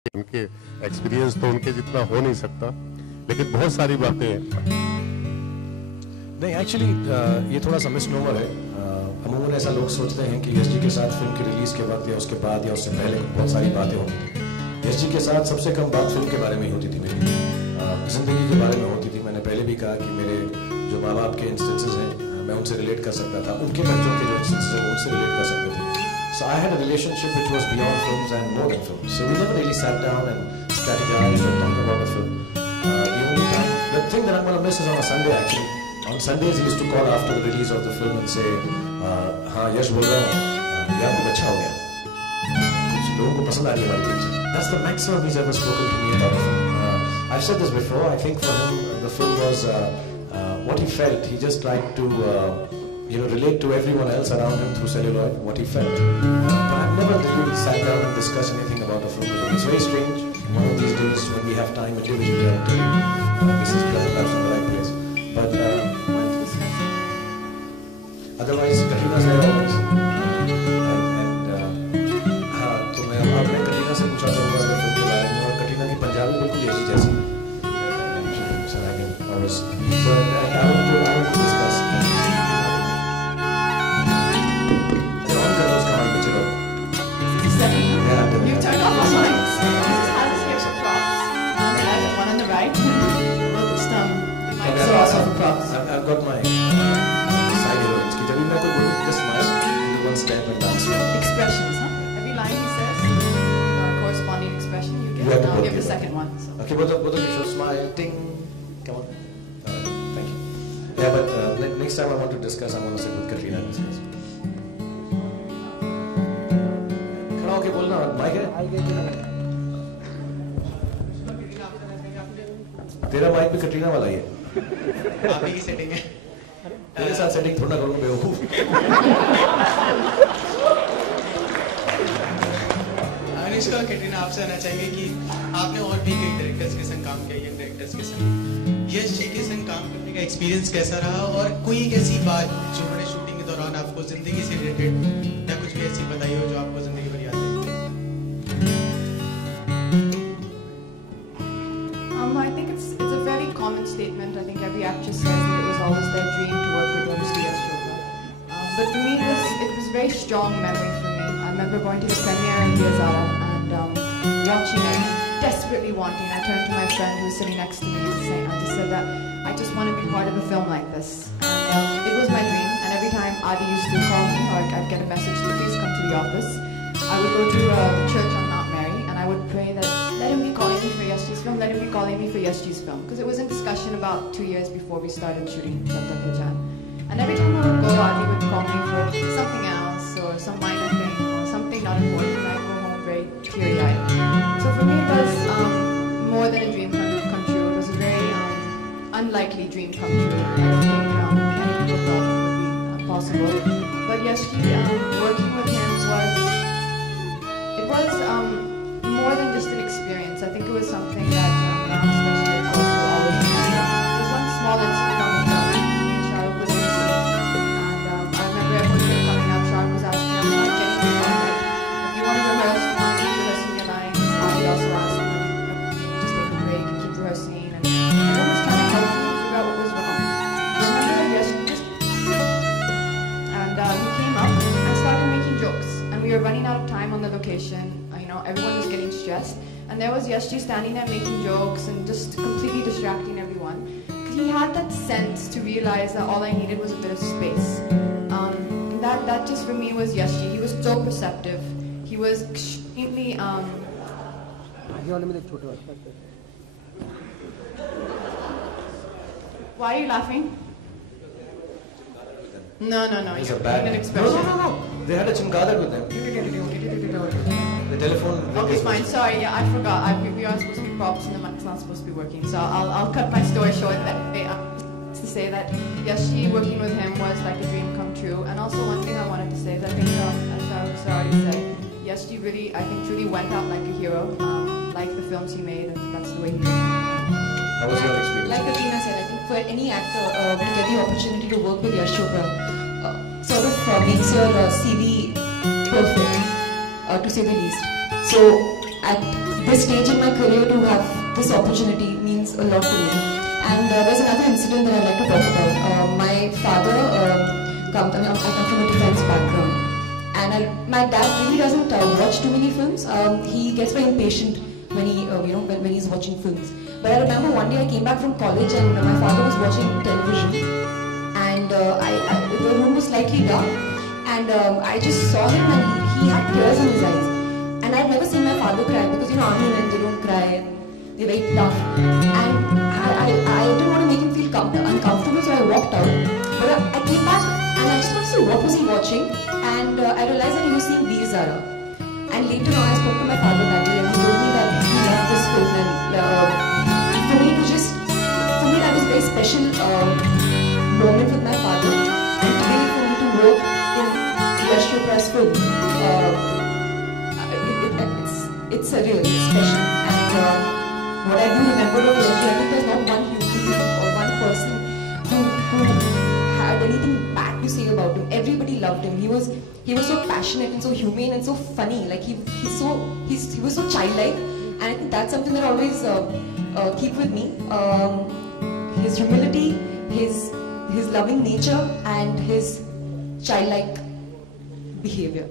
उनके एक्सपीरियंस तो उनके जितना हो नहीं सकता, लेकिन बहुत सारी बातें हैं। नहीं, एक्चुअली ये थोड़ा सा मिसनोमर है। अमूमन ऐसा लोग सोचते हैं कि यश जी के साथ फिल्म की रिलीज के वक्त या उसके बाद या उससे पहले बहुत सारी बातें होती थी। यश जी के साथ सबसे कम बात फिल्म के बारे में ही होती थी, मेरी जिंदगी के बारे में होती थी। मैंने पहले भी कहा कि मेरे जो माँ बाप के इंस्टेंसेस हैं मैं उनसे रिलेट कर सकता था, उनके बच्चों के जो इंस्टेंसेस हैं उनसे रिलेट कर सकते थे। So I had a relationship which was beyond films and more than films. So we never really sat down and strategized or talked about a film. The thing that I'm going to miss is on a Sunday actually. On Sundays he used to call after the release of the film and say, हाँ यश बोल रहा हूँ, यार कुछ अच्छा हो गया, कुछ लोगों को पसंद आ रही है हमारी picture. That's the maximum he's ever spoken to me about the film. I've said this before. I think for him the film was what he felt. He just tried to relate to everyone else around him through celluloid, what he felt. But I've never really sat down and discussed anything about a film with him. It's very strange. One of these days, when we have time individually, I'll tell you this is perhaps in the right place. But otherwise, Katrina's there always. हाँ, तो आपने कटरीना से पूछा था अगर film के बारे में, और कटरीना की पंजाबी बिल्कुल यही जैसी. So I want to discuss. You've turned off all lights. This is Hannah's here for props. And I have one on the right. So also for props. I've got my side heroines. Ki jab bhi main koi bolu, just smile, do one step and dance. Expressions, huh? Every line he says, corresponding expression you get. You Now I'll give the second one. So. Okay, both of you should smile. Ting. Come on. Thank you. Yeah, but next time I want to discuss, I'm going to sit with Katrina and discuss. के बोलना mic है, तेरा mic भी कटरीना वाला ही है. आप ही की setting है. तेरे साथ सेटिंग थोड़ा करूंगा बेवकूफ. अनुष्का, कटरीना आपसे आना चाहिए कि आपने और भी कई डायरेक्टर्स के संग काम किया, यंग डायरेक्टर्स के संग. यश जी के संग काम करने का एक्सपीरियंस कैसा रहा, और कोई एक ऐसी बात जो उन्होंने शूटिंग के दौरान आपको जिंदगी से रिलेटेड या कुछ भी ऐसी बताई हो जो आपको जिंदगी भर याद है? I think it's a very common statement. I think every actress says that it was always their dream to work with Anushka Yash Chopra. But for me, it was a very strong memory for me. I remember going to the premiere in Piazzara and watching it, desperately wanting. I turned to my friend who was sitting next to me and I just said that I just want to be part of a film like this. And it was my dream. And every time Adi used to call me or I'd get a message to please come to the office, I would go to the church on Mount Mary and I would pray that let him be calling me for Yashji's film, let him be calling me for Yashji's film. Because it was in discussion about 2 years before we started shooting Jab Tak Hai Jaan. And every time I would go out, he would call me for something else or some minor thing or something not important, and I'd go home very teary-eyed. So for me it was more than a dream come true. It was a very unlikely dream come true. I don't think many people thought it would be possible. But Yashji, working with him was more than just an experience. I think it was something that Ram especially also always remember. There was one small incident on the film. Me and Shahrukh were doing a scene, and I remember everyone coming up. Shahrukh was asking us, like, getting me one, like, if you want to rehearse, why don't you rehearse your lines? I also asked him, just take a break and keep rehearsing. And everyone was trying to help me figure out what was wrong. I remember and he came up and started making jokes. And we were running out of time on the location. Everyone was getting stressed, and there was Yashji standing there making jokes and just completely distracting everyone. He had that sense to realize that all I needed was a bit of space. That just for me was Yashji. He was so perceptive. He was extremely Why are you laughing? No. He's You're a bad an expression. No. They had a chimkadar with them. The telephone. Okay, fine. Sorry, yeah, I forgot. We are supposed to be props, and the mic's not supposed to be working. So I'll cut my story short. That to say that Yashji working with him was like a dream come true. And also one thing I wanted to say is I think as Shahrukh already said, Yashji really, I think, truly went out like a hero, like the films he made, and that's the way he did. How was your experience? Like Katrina said, I think for any actor to get the opportunity to work with Yash Chopra sort of makes your CV perfect, to say the least. So at this stage in my career to have this opportunity means a lot to me. And there's another incident that I'd like to talk about. My father, I come from a defense background, and my dad really doesn't watch too many films. He gets very impatient when he, when he's watching films. But I remember one day I came back from college and my father was watching television, and the room was slightly dark, and I just saw him and he had tears in his eyes. And I'd never seen my father cry because army men, they don't cry, they're very tough. And I didn't want to make him feel uncomfortable, so I walked out. But I came back and I just wanted to see what was he watching, and I realized that he was seeing Veer Zara. And later on I spoke to my father that day and he told me that he loved this film, and for me that was a very special moment with my father. And today for me to work in Yash Chopra's film, it's surreal, it's special. And what I do remember of Yash, I think there's not one human being or one person who had anything bad to say about him. Everybody loved him. He was so passionate and so humane and so funny. Like he was so childlike, and I think that's something that I always keep with me. His humility, his loving nature, and his childlike behavior.